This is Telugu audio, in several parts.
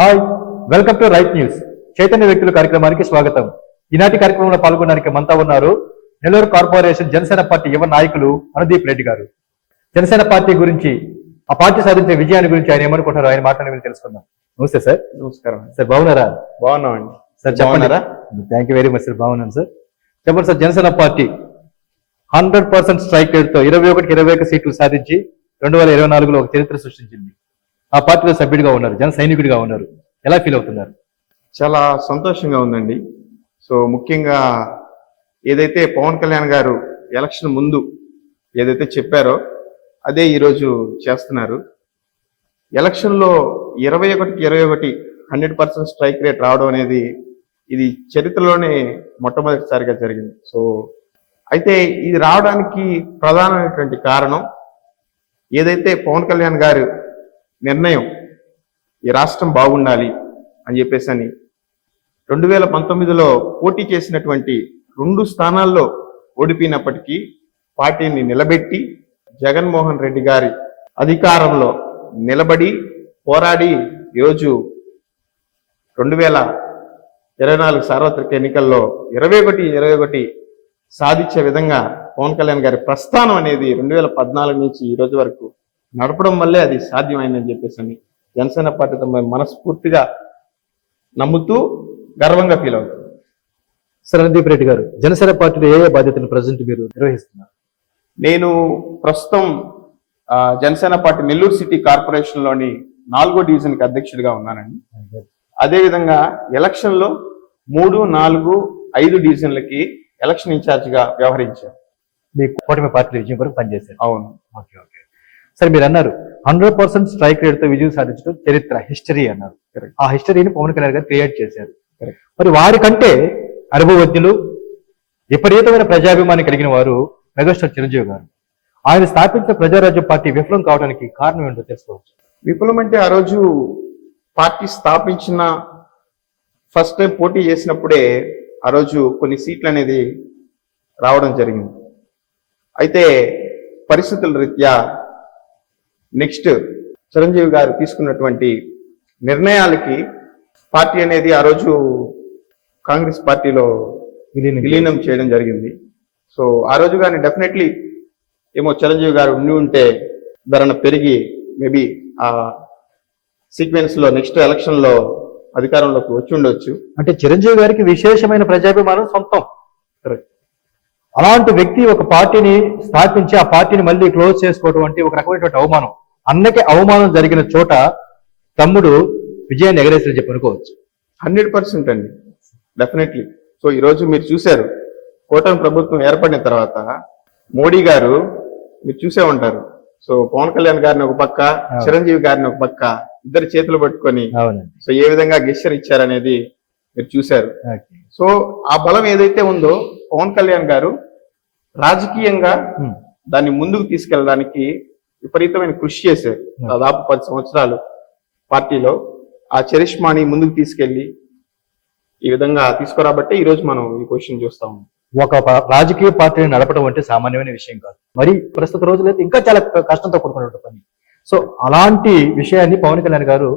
Hi welcome to right news Chaitanya వ్యక్తుల కార్యక్రమానికి స్వాగతం. ఈనాటి కార్యక్రమంలో పాల్గొనడానికి మనతో ఉన్నారు నెల్లూరు కార్పొరేషన్ జనసేన పార్టీ యువ నాయకులు అనుదీప్ రెడ్డి గారు. జనసేన పార్టీ గురించి ఆ పార్టీ సాధించిన విజయాన్ని గురించి ఆయన ఏమనుకుంటారో ఆయన మాటలు మీరు తెలుసుకుందాం. నమస్తే సార్. నమస్కారం. సార్ బాగున్నారా? బాగున్నామండి. సార్ చెప్పండి. బాగున్నారా? Thank you very much sir బాగున్నాను సార్. చెప్పండి sir Janasena party hundred percent strike రేట్తో ఇరవై ఒకటికి ఇరవై ఒక సీట్లు సాధించి రెండు వేల ఇరవై నాలుగులో ఒక చరిత్ర సృష్టించింది. ఆ పార్టీలో సభ్యుడిగా ఉన్నారు జన సైనికుడిగా ఉన్నారు. ఎలా ఫీల్ అవుతున్నారు? చాలా సంతోషంగా ఉందండి. సో ముఖ్యంగా ఏదైతే పవన్ కళ్యాణ్ గారు ఎలక్షన్ ముందు ఏదైతే చెప్పారో అదే ఈరోజు చేస్తున్నారు. ఎలక్షన్లో ఇరవై ఒకటికి ఇరవై ఒకటి హండ్రెడ్ పర్సెంట్ స్ట్రైక్ రేట్ రావడం అనేది ఇది చరిత్రలోనే మొట్టమొదటిసారిగా జరిగింది. సో అయితే ఇది రావడానికి ప్రధానమైనటువంటి కారణం ఏదైతే పవన్ కళ్యాణ్ గారు నిర్ణయం. ఈ రాష్ట్రం బాగుండాలి అని చెప్పేసి అని రెండు వేల పంతొమ్మిదిలో పోటీ చేసినటువంటి రెండు స్థానాల్లో ఓడిపోయినప్పటికీ పార్టీని నిలబెట్టి జగన్మోహన్ రెడ్డి గారి అధికారంలో నిలబడి పోరాడి ఈరోజు రెండు వేల ఇరవై నాలుగు సార్వత్రిక ఎన్నికల్లో ఇరవై ఒకటి ఇరవై ఒకటి సాధించే విధంగా పవన్ కళ్యాణ్ గారి ప్రస్థానం అనేది రెండు వేల పద్నాలుగు నుంచి ఈ రోజు వరకు నడపడం వల్లే అది సాధ్యమైందని చెప్పేసి అని జనసేన పార్టీతో మనస్ఫూర్తిగా నమ్ముతూ గర్వంగా ఫీల్ అవుతుంది. సార్ అనుదీప్ రెడ్డి గారు జనసేన పార్టీలో ఏ ఏ బాధ్యతను ప్రజెంట్ మీరు నిర్వహిస్తున్నారు? నేను ప్రస్తుతం జనసేన పార్టీ నెల్లూరు సిటీ కార్పొరేషన్లోని నాలుగో డివిజన్కి అధ్యక్షుడిగా ఉన్నానండి. అదేవిధంగా ఎలక్షన్లో మూడు నాలుగు ఐదు డివిజన్లకి ఎలక్షన్ ఇన్ఛార్జ్గా వ్యవహరించాను. మీ కూటమి పార్టీ విజయం కొరకు పనిచేశారు. అవును. ఓకే. సార్ మీరు అన్నారు హండ్రెడ్ పర్సెంట్ స్ట్రైక్ రేట్తో విజయం సాధించడం చరిత్ర హిస్టరీ అన్నారు. ఆ హిస్టరీని పవన్ కళ్యాణ్ గారు క్రియేట్ చేశారు. మరి వారికంటే అనుభవజ్ఞులు విపరీతమైన ప్రజాభిమానం కలిగిన వారు మెగాస్టార్ చిరంజీవి గారు. ఆయన స్థాపించిన ప్రజారాజ్యం పార్టీ విఫలం కావడానికి కారణం ఏంటో తెలుసుకోవచ్చు. విపులం అంటే ఆ రోజు పార్టీ స్థాపించిన ఫస్ట్ టైం పోటీ చేసినప్పుడే ఆ రోజు కొన్ని సీట్లు అనేది రావడం జరిగింది. అయితే పరిస్థితుల రీత్యా నెక్స్ట్ చిరంజీవి గారు తీసుకున్నటువంటి నిర్ణయాలకి పార్టీ అనేది ఆ రోజు కాంగ్రెస్ పార్టీలో విలీనం చేయడం జరిగింది సో ఆ రోజు కానీ డెఫినెట్లీ ఏమో చిరంజీవి గారు ఉండి ఉంటే ధరణ పెరిగి మేబీ ఆ సీక్వెన్స్లో నెక్స్ట్ ఎలక్షన్లో అధికారంలోకి వచ్చి ఉండొచ్చు అంటే చిరంజీవి గారికి విశేషమైన ప్రజాభిమానం సొంతం. అలాంటి వ్యక్తి ఒక పార్టీని స్థాపించి ఆ పార్టీని మళ్ళీ క్లోజ్ చేసుకోవడం అంటే ఒక రకమైనటువంటి అవమానం. అన్నకి అవమానం జరిగిన చోట తమ్ముడు విజయాన్ని ఎగరేసి చెప్పి అనుకోవచ్చు. హండ్రెడ్ పర్సెంట్ అండి. డెఫినెట్లీ. సో ఈ రోజు మీరు చూశారు. కూటమి ప్రభుత్వం ఏర్పడిన తర్వాత మోడీ గారు మీరు చూసే ఉంటారు. సో పవన్ కళ్యాణ్ గారిని ఒక పక్క. చిరంజీవి గారిని ఒక పక్క ఇద్దరు చేతులు పట్టుకొని సో ఏ విధంగా గెస్చర్ ఇచ్చారనేది మీరు చూశారు. సో ఆ బలం ఏదైతే ఉందో పవన్ కళ్యాణ్ గారు రాజకీయంగా. దాన్ని ముందుకు తీసుకెళ్ళడానికి విపరీతమైన కృషి చేశారు. దాదాపు పది సంవత్సరాలు పార్టీలో ఆ చరిష్మాని ముందుకు తీసుకెళ్ళి ఈ విధంగా తీసుకురాబట్టే ఈ రోజు మనం ఈ క్వశ్చన్ చూస్తాం ఒక రాజకీయ పార్టీని నడపడం అంటే సామాన్యమైన విషయం కాదు. మరి ప్రస్తుత రోజులైతే ఇంకా చాలా కష్టంతో కూడుకున్న పని. సో అలాంటి విషయాన్ని పవన్ కళ్యాణ్ గారు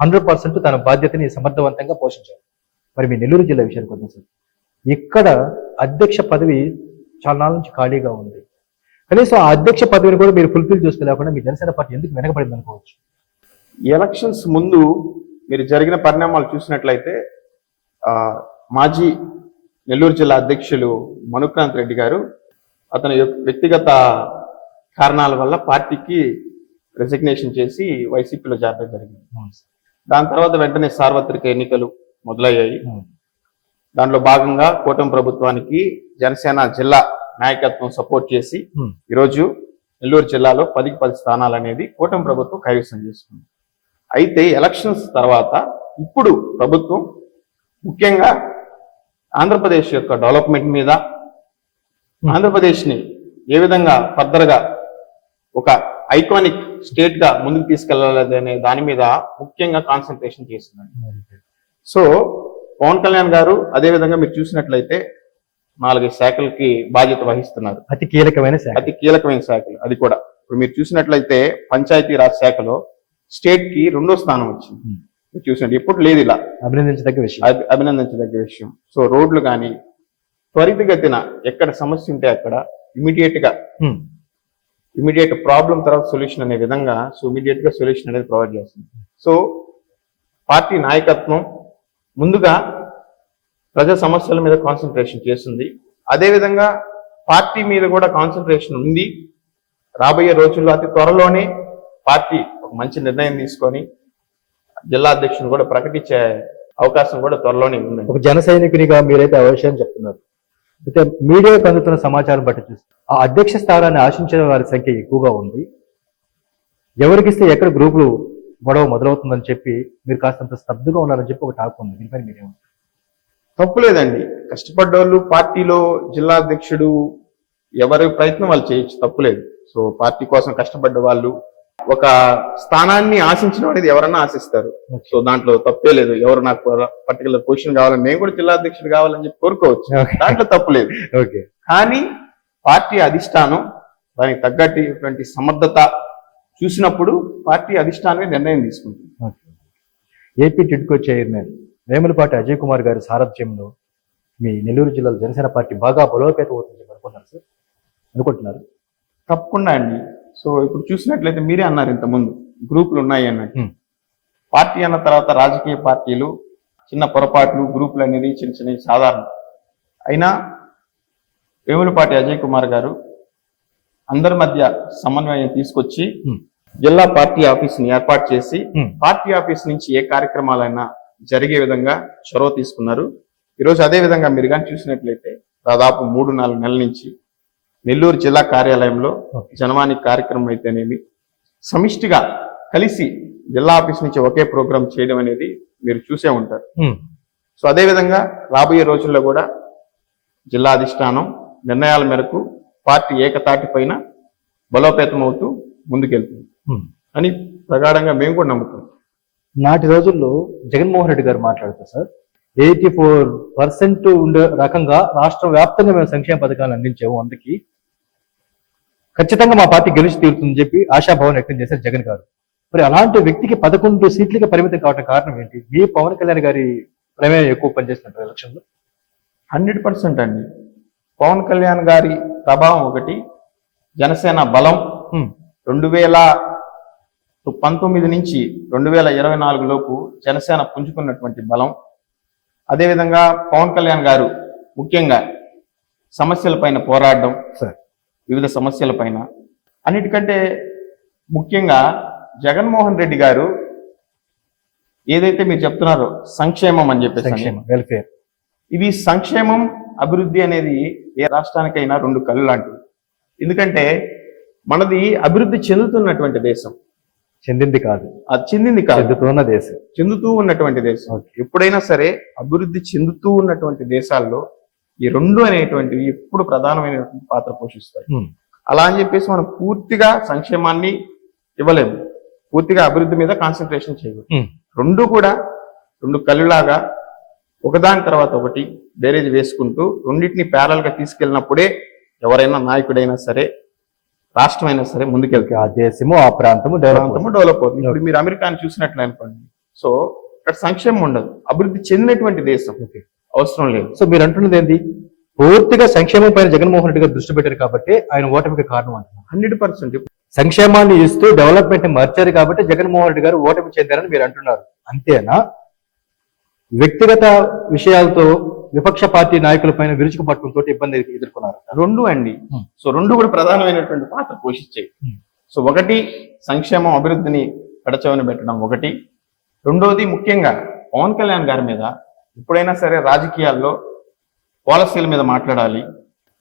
హండ్రెడ్ పర్సెంట్ తన బాధ్యతని సమర్థవంతంగా పోషించారు. మరి మీ నెల్లూరు జిల్లా విషయానికి వద్దాం సార్. ఇక్కడ అధ్యక్ష పదవి చాలా నాళ్ళ నుంచి ఖాళీగా ఉంది. కనీసం ఆ అధ్యక్ష పదవిని కూడా మీరు ఫుల్ఫిల్ చేసుకోలేకుండా మీ జనసేన పార్టీ ఎందుకు వెనకబడింది అనుకోవచ్చు? ఎలక్షన్స్ ముందు మీరు జరిగిన పరిణామాలు చూసినట్లయితే మాజీ నెల్లూరు జిల్లా అధ్యక్షులు మనుక్రాంత్ రెడ్డి గారు అతని వ్యక్తిగత కారణాల వల్ల పార్టీకి రెసిగ్నేషన్ చేసి వైసీపీలో చేరడం జరిగింది. దాని తర్వాత వెంటనే సార్వత్రిక ఎన్నికలు మొదలయ్యాయి. దాంట్లో భాగంగా కూటమి ప్రభుత్వానికి జనసేన జిల్లా నాయకత్వం సపోర్ట్ చేసి. ఈరోజు నెల్లూరు జిల్లాలో పదికి పది స్థానాలు అనేది కూటమి ప్రభుత్వం కైవసం చేసుకుంది అయితే ఎలక్షన్స్ తర్వాత ఇప్పుడు ప్రభుత్వం ముఖ్యంగా ఆంధ్రప్రదేశ్ యొక్క డెవలప్మెంట్ మీద Hmm. ఆంధ్రప్రదేశ్ని ఏ విధంగా ఫర్దర్గా ఒక ఐకానిక్ స్టేట్గా ముందుకు తీసుకెళ్ళాలి అనే దాని మీద ముఖ్యంగా కాన్సన్ట్రేషన్ చేస్తున్నారు సో పవన్ కళ్యాణ్ గారు అదే విధంగా మీరు చూసినట్లయితే నాలుగైదు శాఖలకి బాధ్యత వహిస్తున్నారు. అతి కీలకమైన శాఖ అతి కీలకమైన శాఖలు అది కూడా. ఇప్పుడు మీరు చూసినట్లయితే పంచాయతీ రాజ్ శాఖలో స్టేట్కి రెండో స్థానం వచ్చింది. Hmm. చూసినట్టు ఎప్పుడు లేదు ఇలా. అభినందించదగ్గ విషయం. అభి- అభినందించదగ్గ విషయం. సో రోడ్లు కానీ త్వరితగతిన ఎక్కడ సమస్య ఉంటే అక్కడ ఇమీడియట్గా. ఇమీడియట్ ప్రాబ్లం తర్వాత సొల్యూషన్ అనే విధంగా సో ఇమీడియట్గా సొల్యూషన్ అనేది ప్రొవైడ్ చేస్తుంది. సో పార్టీ నాయకత్వం ముందుగా ప్రజా సమస్యల మీద కాన్సన్ట్రేషన్ చేస్తుంది. అదేవిధంగా పార్టీ మీద కూడా కాన్సన్ట్రేషన్ ఉంది. రాబోయే రోజుల్లో అతి త్వరలోనే పార్టీ ఒక మంచి నిర్ణయం తీసుకొని జిల్లా అధ్యక్షుని కూడా ప్రకటించే అవకాశం కూడా త్వరలోనే ఉంది. ఒక జన సైనికునిగా మీరైతే ఆ చెప్తున్నారు. అయితే మీడియాకు అందుతున్న సమాచారం బట్టి చూస్తే ఆ అధ్యక్ష స్థానాన్ని ఆశించిన వారి సంఖ్య ఎక్కువగా ఉంది. ఎవరికిస్తే ఎక్కడ గ్రూపులు గొడవ మొదలవుతుందని చెప్పి మీరు కాస్తంత స్తబ్దుగా ఉన్నారని చెప్పి ఒక టాక్ ఉంది. దీనిపై మీరేమంటారు? తప్పులేదండి కష్టపడ్డోళ్ళు పార్టీలో జిల్లా అధ్యక్షుడు ఎవరి ప్రయత్నం వాళ్ళు చేయొచ్చు తప్పులేదు సో పార్టీ కోసం కష్టపడ్డ వాళ్ళు ఒక స్థానాన్ని ఆశించడం అనేది ఎవరన్నా ఆశిస్తారు. సో దాంట్లో తప్పే లేదు. ఎవరు నాకు పర్టికులర్ పొజిషన్ కావాలని నేను కూడా జిల్లా అధ్యక్షుడు కావాలని చెప్పి కోరుకోవచ్చు. దాంట్లో తప్పులేదు ఓకే. కానీ పార్టీ అధిష్టానం దానికి తగ్గటువంటి సమర్థత చూసినప్పుడు పార్టీ అధిష్టానమే నిర్ణయం తీసుకుంటుంది. AP TIDCO chairman. Vemulapati Ajay Kumar గారి సారథ్యంలో మీ నెల్లూరు జిల్లాలో జనసేన పార్టీ బాగా బలోపేతం అవుతుంది అనుకుంటున్నారు సార్ అనుకుంటున్నారు తప్పకుండా అండి సో ఇప్పుడు చూసినట్లయితే మీరే అన్నారు ఇంతకుముందు గ్రూపులు ఉన్నాయి అన్నట్టు. పార్టీ అన్న తర్వాత రాజకీయ పార్టీలు చిన్న పొరపాట్లు గ్రూపులు అనేది చిన్న చిన్నవి సాధారణం అయినా వేములపాటి అజయ్ కుమార్ గారు అందరి మధ్య సమన్వయం తీసుకొచ్చి. జిల్లా పార్టీ ఆఫీస్ని ఏర్పాటు చేసి. పార్టీ ఆఫీస్ నుంచి ఏ కార్యక్రమాలైనా జరిగే విధంగా చొరవ తీసుకున్నారు ఈరోజు అదే విధంగా మీరు కానీ చూసినట్లయితే దాదాపు మూడు నాలుగు నెలల నుంచి నెల్లూరు జిల్లా కార్యాలయంలో. జనవాణి కార్యక్రమం అయితేనేమి సమిష్టిగా కలిసి జిల్లా ఆఫీస్ నుంచి ఒకే ప్రోగ్రాం చేయడం అనేది మీరు చూసే ఉంటారు. సో అదే విధంగా రాబోయే రోజుల్లో కూడా జిల్లా అధిష్టానం నిర్ణయాల మేరకు పార్టీ ఏకతాటి పైన బలోపేతం అవుతూ ముందుకెళ్తుంది. అని ప్రగాఢంగా మేము కూడా నమ్ముతాం నాటి రోజుల్లో జగన్మోహన్ రెడ్డి గారు మాట్లాడుతూ సార్. ఎయిటీ ఫోర్ పర్సెంట్ ఉండే రకంగా రాష్ట్ర వ్యాప్తంగా మేము సంక్షేమ పథకాలు అందించాము అందుకి. ఖచ్చితంగా మా పార్టీ గెలిచి తీరుతుందని చెప్పి ఆశాభావం వ్యక్తం చేశారు జగన్ గారు. మరి అలాంటి వ్యక్తికి పదకొండు సీట్లకి పరిమితం కావడం కారణం ఏంటి? మీ పవన్ కళ్యాణ్ గారి ప్రమేయం ఎక్కువ పనిచేస్తున్నారు ఎలక్షన్లో హండ్రెడ్ పర్సెంట్ అండి. పవన్ కళ్యాణ్ గారి ప్రభావం ఒకటి జనసేన బలం. రెండు వేల పంతొమ్మిది నుంచి రెండు వేల ఇరవై నాలుగు లోపు జనసేన పుంజుకున్నటువంటి బలం. అదేవిధంగా పవన్ కళ్యాణ్ గారు ముఖ్యంగా సమస్యలపైన పోరాడడం సరే. వివిధ సమస్యలపైన అన్నిటికంటే ముఖ్యంగా జగన్మోహన్ రెడ్డి గారు ఏదైతే మీరు చెప్తున్నారో సంక్షేమం అని చెప్పేసి వెల్ఫేర్. ఇవి సంక్షేమం అభివృద్ధి అనేది ఏ రాష్ట్రానికైనా రెండు కళ్ళు లాంటివి. ఎందుకంటే మనది అభివృద్ధి చెందుతున్నటువంటి దేశం. చెందింది కాదు. అది చెందింది కాదు. చెందుతున్న దేశం. చెందుతూ ఉన్నటువంటి దేశం. ఎప్పుడైనా సరే అభివృద్ధి చెందుతూ ఉన్నటువంటి దేశాల్లో ఈ రెండు అనేటువంటివి ఎప్పుడు ప్రధానమైనటువంటి పాత్ర పోషిస్తాయి. అలా అని చెప్పేసి మనం పూర్తిగా సంక్షేమాన్ని ఇవ్వలేము. పూర్తిగా అభివృద్ధి మీద కాన్సన్ట్రేషన్ చేయలేము. రెండు కూడా రెండు కళ్ళులాగా ఒకదాని తర్వాత ఒకటి బేరేజ్ వేసుకుంటూ రెండింటిని ప్యారల్గా తీసుకెళ్ళినప్పుడే ఎవరైనా నాయకుడైనా సరే రాష్ట్రమైనా సరే ముందుకెళ్తారు ఆ దేశము ఆ ప్రాంతము డెవలప్ ప్రాంతము డెవలప్ అవుతుంది. ఇప్పుడు మీరు అమెరికాని చూసినట్లు అనుకోండి. సో ఇక్కడ సంక్షేమం ఉండదు. అభివృద్ధి చెందినటువంటి దేశం. ఓకే. అవసరం లేదు. సో మీరు అంటున్నది ఏంటి పూర్తిగా సంక్షేమం పైన జగన్మోహన్ రెడ్డి గారు దృష్టి పెట్టారు కాబట్టి ఆయన ఓటమికి కారణం అంటున్నారు. Hundred percent. సంక్షేమాన్ని ఇస్తూ డెవలప్మెంట్ మార్చారు కాబట్టి జగన్మోహన్ రెడ్డి గారు ఓటమి చెందారని మీరు అంటున్నారు. అంతేనా? వ్యక్తిగత విషయాలతో విపక్ష పార్టీ నాయకుల పైన విరుచుకుపట్టడంతో ఇబ్బంది ఎదుర్కొన్నారు. రెండు అండి. సో రెండు కూడా ప్రధానమైనటువంటి పాత్ర పోషించాయి. సో ఒకటి సంక్షేమం అభివృద్ధిని పెడచవని పెట్టడం ఒకటి. రెండోది ముఖ్యంగా పవన్ కళ్యాణ్ గారి మీద ఎప్పుడైనా సరే రాజకీయాల్లో పాలసీల మీద మాట్లాడాలి.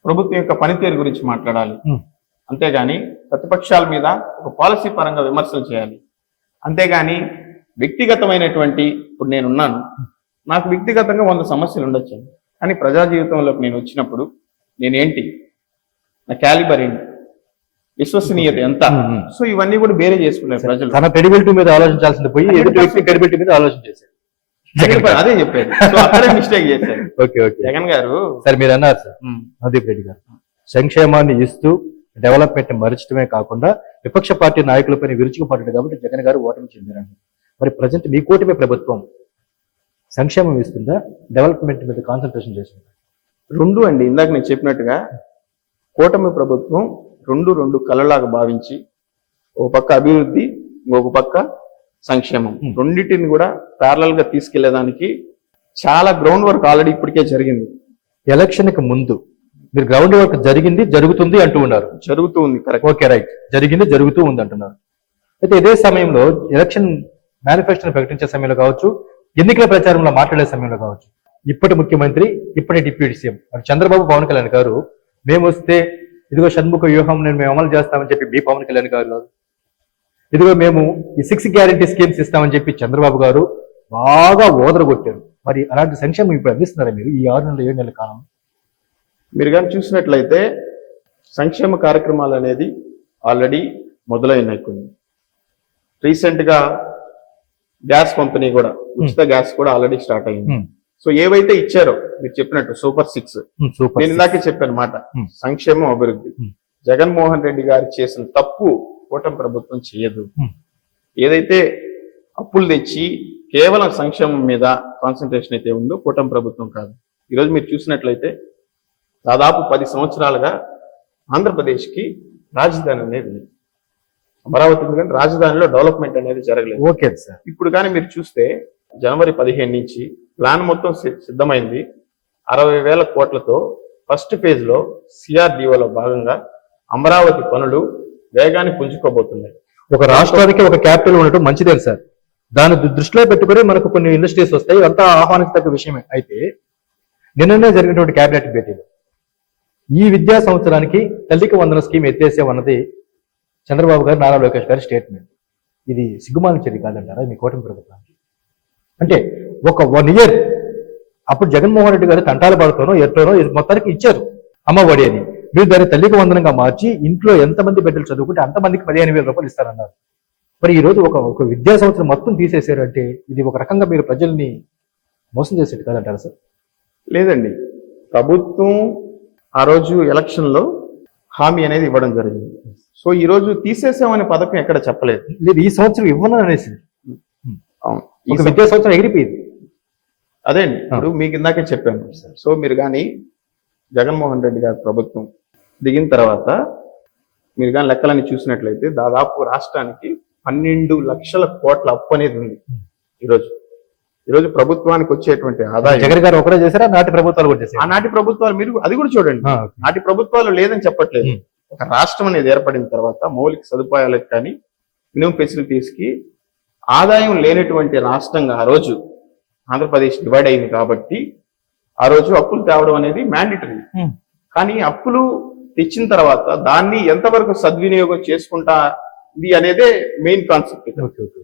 ప్రభుత్వం యొక్క పనితీరు గురించి మాట్లాడాలి. అంతేగాని ప్రతిపక్షాల మీద ఒక పాలసీ పరంగా విమర్శలు చేయాలి. అంతేగాని వ్యక్తిగతమైనటువంటి ఇప్పుడు నేనున్నాను. నాకు వ్యక్తిగతంగా వంద సమస్యలు ఉండొచ్చు. కానీ ప్రజా జీవితంలోకి నేను వచ్చినప్పుడు నేనేంటి? నా క్యాలిబర్ ఏంటి? విశ్వసనీయత ఎంత. సో ఇవన్నీ కూడా వేరే చేసుకున్నారు ప్రజలు. తన క్రెడిబిలిటీ మీద ఆలోచించాల్సింది పోయి క్రెడిబిలిటీ మీద ఆలోచన చేశారు అదే సో అక్కడే మిస్టేక్ చేశారు ఓకే ఓకే జగన్ గారు సరే మీరు అన్నారు సార్. నవదీప్ రెడ్డి గారు. సంక్షేమాన్ని ఇస్తూ డెవలప్మెంట్ మరచడమే కాకుండా విపక్ష పార్టీ నాయకులపైన విరుచుకుపడ్డాడు కాబట్టి జగన్ గారు ఓటమి చెందారండి మరి ప్రజెంట్ మీ కూటమి ప్రభుత్వం సంక్షేమం ఇస్తుందా? డెవలప్మెంట్ మీద కాన్సన్ట్రేషన్ చేస్తుందా? రెండు అండి ఇందాక నేను చెప్పినట్టుగా కూటమి ప్రభుత్వం రెండు రెండు కళలాగా భావించి ఒక పక్క అభివృద్ధి ఇంకొక పక్క సంక్షేమం. రెండింటిని కూడా ప్యారలల్గా తీసుకెళ్ళేదానికి చాలా గ్రౌండ్ వర్క్ ఆల్రెడీ ఇప్పటికే జరిగింది. ఎలక్షన్కి ముందు మీరు గ్రౌండ్ వర్క్ జరిగింది జరుగుతుంది అంటూ ఉన్నారు. జరుగుతూ ఉంది కరెక్ట్ ఓకే రైట్ జరిగింది జరుగుతూ ఉంది అంటున్నారు అయితే ఇదే సమయంలో ఎలక్షన్ మేనిఫెస్టోని ప్రకటించే సమయంలో కావచ్చు ఎన్నికల ప్రచారంలో మాట్లాడే సమయంలో కావచ్చు. ఇప్పటి ముఖ్యమంత్రి ఇప్పటి డిప్యూటీ సీఎం చంద్రబాబు పవన్ కళ్యాణ్ గారు మేము వస్తే ఇదిగో షణ్ముఖ వ్యూహం నేను మేము అమలు చేస్తామని చెప్పి మీ పవన్ కళ్యాణ్ గారు ఇదిగో మేము ఈ సిక్స్ గ్యారంటీ స్కీమ్స్ ఇస్తామని చెప్పి చంద్రబాబు గారు బాగా ఓదరగొట్టారు. మరి అలాంటి సంక్షేమం ఇప్పుడు అందిస్తున్నారా మీరు ఈ ఆరు నెలల ఏడు నెలల కాలం? మీరు కానీ చూసినట్లయితే సంక్షేమ కార్యక్రమాలు అనేది ఆల్రెడీ మొదలైనాయి కొన్ని. రీసెంట్గా గ్యాస్ పంపిణీ కూడా ఉచిత గ్యాస్ కూడా ఆల్రెడీ స్టార్ట్ అయింది. సో ఏవైతే ఇచ్చారో మీరు చెప్పినట్టు సూపర్ సిక్స్ నేను ఇందాకే చెప్పాను మాట. సంక్షేమం అభివృద్ధి. జగన్మోహన్ రెడ్డి గారు చేసిన తప్పు కూటమి ప్రభుత్వం చేయదు. ఏదైతే అప్పులు తెచ్చి కేవలం సంక్షేమం మీద కాన్సన్ట్రేషన్ అయితే ఉందో కూటమి ప్రభుత్వం కాదు. ఈరోజు మీరు చూసినట్లయితే దాదాపు పది సంవత్సరాలుగా ఆంధ్రప్రదేశ్కి రాజధాని అనేది లేదు అమరావతి ఉంది కానీ రాజధానిలో డెవలప్మెంట్ అనేది జరగలేదు. Okay sir. ఇప్పుడు కానీ మీరు చూస్తే జనవరి పదిహేను నుంచి ప్లాన్ మొత్తం సిద్ధమైంది. అరవై వేల కోట్లతో ఫస్ట్ ఫేజ్లో సిఆర్డిఓలో భాగంగా అమరావతి పనులు వేగాన్ని పుంజుకోబోతున్నాయి. ఒక రాష్ట్రానికి ఒక క్యాపిటల్ ఉండటం మంచిదే సార్? దాన్ని దృ- దృష్టిలో పెట్టుకొని మనకు కొన్ని ఇండస్ట్రీస్ వస్తాయి. అంతా ఆహ్వానించదగ్గ విషయమే. అయితే నిన్ననే జరిగినటువంటి క్యాబినెట్ భేటీలో ఈ విద్యా సంవత్సరానికి తల్లికి వందన స్కీమ్ ఎత్తేసామన్నది చంద్రబాబు గారు నారా లోకేష్ గారి స్టేట్మెంట్ ఇది సిగ్గుమాలిన చర్య కాదంటారా? మీ కూటమి ప్రభుత్వానికి అంటే ఒక వన్ ఇయర్ అప్పుడు జగన్మోహన్ రెడ్డి గారు తంటాలు పడుతూనో ఎట్లోనో మొత్తానికి ఇచ్చారు. అమ్మఒడి అని. మీరు దాన్ని తల్లికి వందనంగా మార్చి ఇంట్లో ఎంతమంది బిడ్డలు చదువుకుంటే అంతమందికి పదిహేను వేల రూపాయలు ఇస్తారన్నారు మరి ఈరోజు ఒక ఒక విద్యా సంవత్సరం మొత్తం తీసేశారు అంటే ఇది ఒక రకంగా మీరు ప్రజల్ని మోసం చేసేది కాదంటారా సార్? లేదండి. ప్రభుత్వం ఆ రోజు ఎలక్షన్లో హామీ అనేది ఇవ్వడం జరిగింది. సో ఈ రోజు తీసేసామనే పథకం ఎక్కడ చెప్పలేదు. లేదు ఈ సంవత్సరం ఇవ్వను అనేసి. అవును. ఈ విద్యా సంవత్సరం ఎగిరిపోయింది. అదే అండి. ఇప్పుడు మీకు ఇందాకే చెప్పాను. సో మీరు కానీ జగన్మోహన్ రెడ్డి గారి ప్రభుత్వం దిగిన తర్వాత మీరు కానీ లెక్కలని చూసినట్లయితే దాదాపు రాష్ట్రానికి పన్నెండు లక్షల కోట్ల అప్పు అనేది ఉంది ఈరోజు ఈరోజు ప్రభుత్వానికి వచ్చేటువంటి ఆదాయం. జగన్ గారు ఒకరే చేశారా? నాటి ప్రభుత్వాలు కూడా చేశారు? ఆనాటి ప్రభుత్వాలు మీరు అది కూడా చూడండి. నాటి ప్రభుత్వాలు లేదని చెప్పట్లేదు. ఒక రాష్ట్రం అనేది ఏర్పడిన తర్వాత మౌలిక సదుపాయాలకు కానీ మినిమం ఫెసిలిటీస్కి ఆదాయం లేనటువంటి రాష్ట్రంగా ఆ రోజు ఆంధ్రప్రదేశ్ డివైడ్ అయింది కాబట్టి ఆ రోజు అప్పులు తేవడం అనేది మ్యాండేటరీ. కానీ అప్పులు తెచ్చిన తర్వాత దాన్ని ఎంతవరకు సద్వినియోగం చేసుకుంటా ఇది అనేదే మెయిన్ కాన్సెప్ట్.